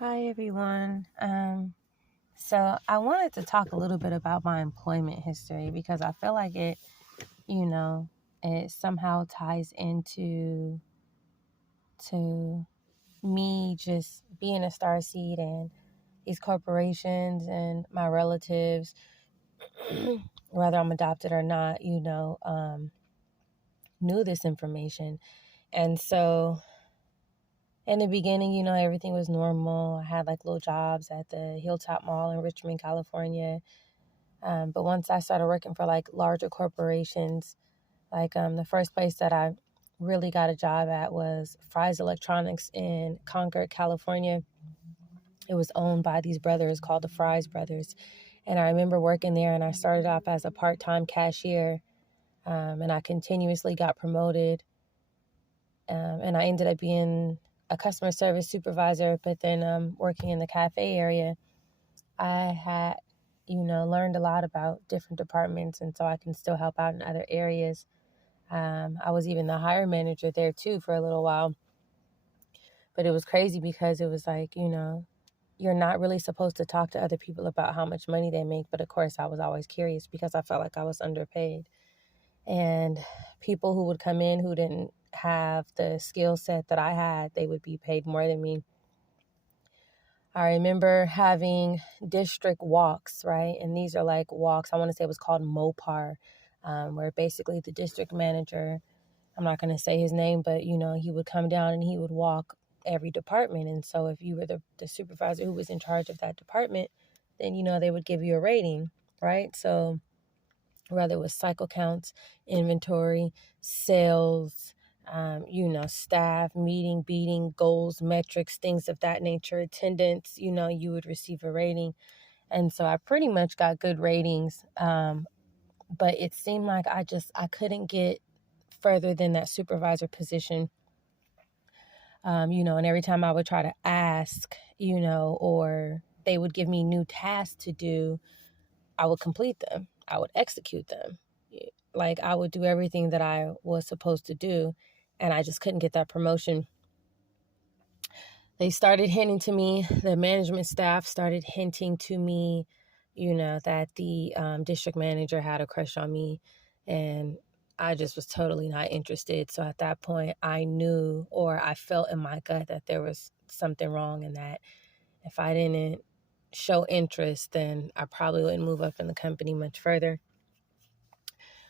Hi, everyone. So I wanted to talk a little bit about my employment history because I feel like you know, it somehow ties into to me just being a starseed and these corporations and my relatives, whether I'm adopted or not, knew this information. And so in the beginning, everything was normal. I had like little jobs at the Hilltop Mall in Richmond, California. But once I started working for like larger corporations, the first place that I really got a job at was Fry's Electronics in Concord, California. It was owned by these brothers called the Fry's Brothers. And I remember working there, and I started off as a part-time cashier, and I continuously got promoted. And I ended up being a customer service supervisor, but then working in the cafe area, I had learned a lot about different departments, and so I can still help out in other areas. I was even the hire manager there too for a little while, but it was crazy because it was like, you're not really supposed to talk to other people about how much money they make, but of course I was always curious because I felt like I was underpaid. And people who would come in who didn't have the skill set that I had, they would be paid more than me. I remember having district walks, right? And these are like walks, I want to say it was called Mopar, where basically the district manager, I'm not going to say his name, but, he would come down and he would walk every department. And so if you were the supervisor who was in charge of that department, then, they would give you a rating, right? So whether it was cycle counts, inventory, sales, staff, meeting, beating, goals, metrics, things of that nature, attendance, you would receive a rating. And so I pretty much got good ratings. But it seemed like I couldn't get further than that supervisor position. And every time I would try to ask, or they would give me new tasks to do, I would complete them. I would execute them. Like I would do everything that I was supposed to do, and I just couldn't get that promotion. They started hinting to me, the management staff started hinting to me, that the district manager had a crush on me, and I just was totally not interested. So at that point, I knew, or I felt in my gut, that there was something wrong, and that if I didn't show interest, then I probably wouldn't move up in the company much further.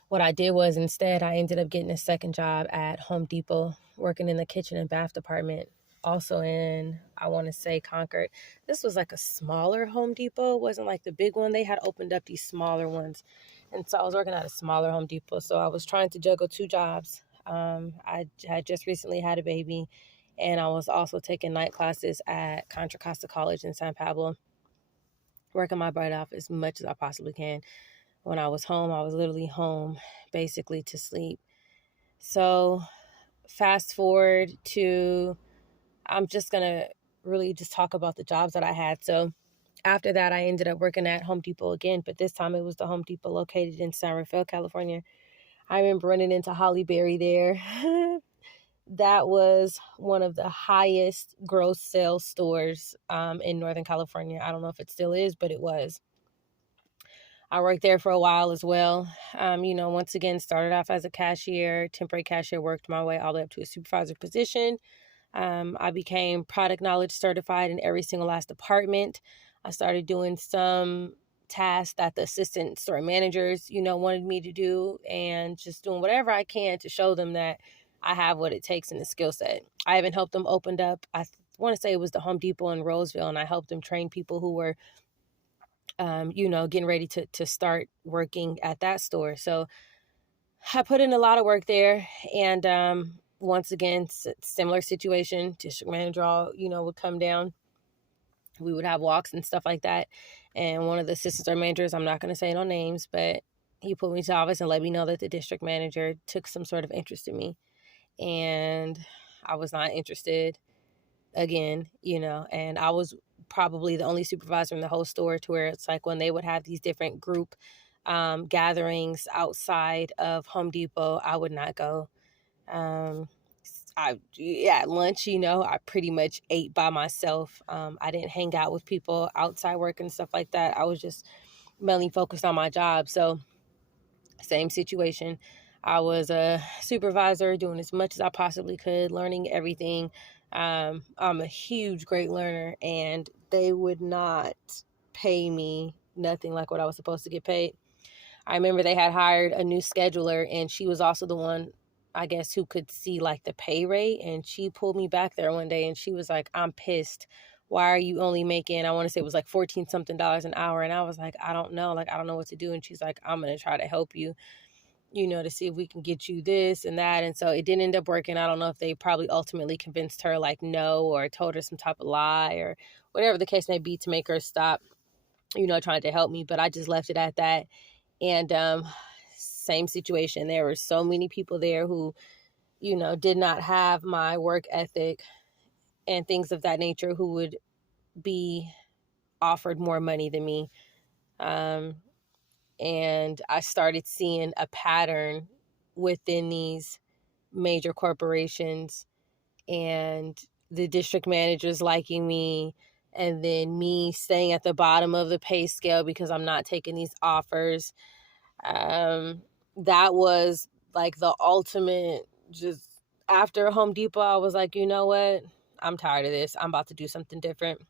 What I did was instead, I ended up getting a second job at Home Depot, working in the kitchen and bath department, also in, I want to say, Concord. This was like a smaller Home Depot. It wasn't like the big one. They had opened up these smaller ones. And so I was working at a smaller Home Depot. So I was trying to juggle two jobs. I had just recently had a baby, and I was also taking night classes at Contra Costa College in San Pablo, working my butt off as much as I possibly can. When I was home, I was literally home basically to sleep. So fast forward to, I'm just going to really just talk about the jobs that I had. So after that, I ended up working at Home Depot again, but this time it was the Home Depot located in San Rafael, California. I remember running into Holly Berry there. That was one of the highest gross sales stores in Northern California. I don't know if it still is, but it was. I worked there for a while as well. Once again, started off as a cashier, temporary cashier, worked my way all the way up to a supervisor position. I became product knowledge certified in every single last department. I started doing some tasks that the assistant store managers, wanted me to do, and just doing whatever I can to show them that I have what it takes in the skill set. I even helped them opened up, I want to say it was the Home Depot in Roseville, and I helped them train people who were getting ready to start working at that store. So I put in a lot of work there. And once again, similar situation, district manager, would come down. We would have walks and stuff like that. And one of the assistant store managers, I'm not going to say no names, but he put me to office and let me know that the district manager took some sort of interest in me. And I was not interested again, and I was probably the only supervisor in the whole store, to where it's like when they would have these different group gatherings outside of Home Depot, I would not go. at lunch, I pretty much ate by myself. I didn't hang out with people outside work and stuff like that. I was just mainly focused on my job. So same situation. I was a supervisor doing as much as I possibly could, learning everything. I'm a huge, great learner, and they would not pay me nothing like what I was supposed to get paid. I remember they had hired a new scheduler, and she was also the one, I guess, who could see like the pay rate. And she pulled me back there one day and she was like, I'm pissed. Why are you only making, I want to say it was like 14 something dollars an hour? And I was like, I don't know. Like, I don't know what to do. And she's like, I'm going to try to help you, to see if we can get you this and that. And so it didn't end up working. I don't know if they probably ultimately convinced her like no, or told her some type of lie or whatever the case may be to make her stop, trying to help me. But I just left it at that. And same situation. There were so many people there who, did not have my work ethic and things of that nature, who would be offered more money than me. And I started seeing a pattern within these major corporations, and the district managers liking me, and then me staying at the bottom of the pay scale because I'm not taking these offers. That was like the ultimate, just after Home Depot, I was like, you know what? I'm tired of this. I'm about to do something different.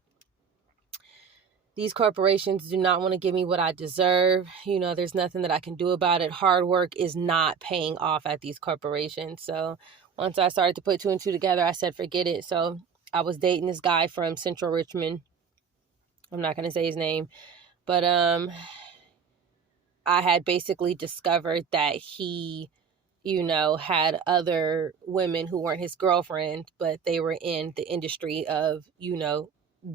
These corporations do not want to give me what I deserve. There's nothing that I can do about it. Hard work is not paying off at these corporations. So once I started to put two and two together, I said, forget it. So I was dating this guy from Central Richmond. I'm not going to say his name, but I had basically discovered that he, had other women who weren't his girlfriend, but they were in the industry of,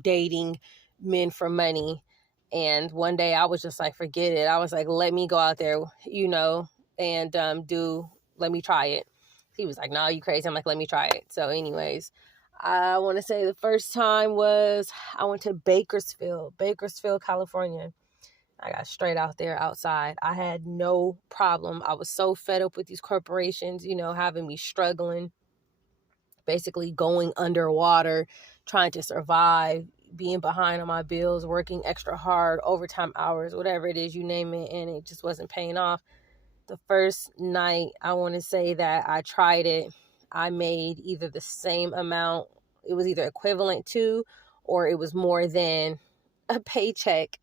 dating men for money. And one day I was just like, forget it. I was like, let me go out there, and let me try it. He was like, no, you crazy. I'm like, let me try it. So anyways, I want to say the first time was I went to Bakersfield, California. I got straight out there outside. I had no problem. I was so fed up with these corporations, having me struggling, basically going underwater, trying to survive, being behind on my bills, working extra hard, overtime hours, whatever it is, you name it, and it just wasn't paying off. The first night, I want to say that I tried it, I made either the same amount, it was either equivalent to, or it was more than a paycheck.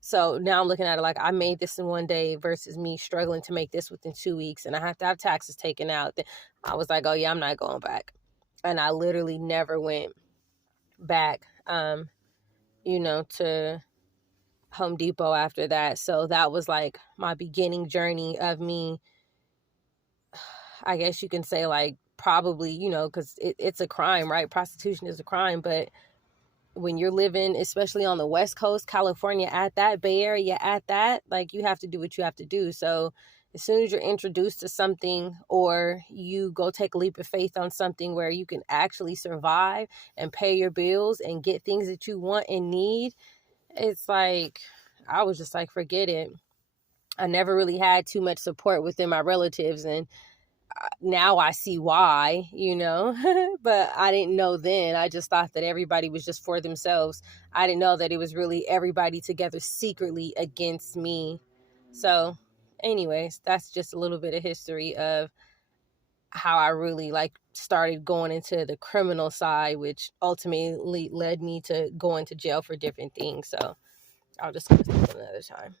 So now I'm looking at it like I made this in one day versus me struggling to make this within 2 weeks, and I have to have taxes taken out. I was like, oh yeah, I'm not going back. And I literally never went back, to Home Depot after that. So that was like my beginning journey of me, I guess you can say, like, probably, because it's a crime, right? Prostitution is a crime, but when you're living, especially on the West Coast, California, at that, Bay Area, at that, like, you have to do what you have to do. So as soon as you're introduced to something, or you go take a leap of faith on something where you can actually survive and pay your bills and get things that you want and need, it's like, I was just like, forget it. I never really had too much support within my relatives, and now I see why, but I didn't know then. I just thought that everybody was just for themselves. I didn't know that it was really everybody together secretly against me. So anyways, that's just a little bit of history of how I really started going into the criminal side, which ultimately led me to going to jail for different things. So I'll discuss that another time.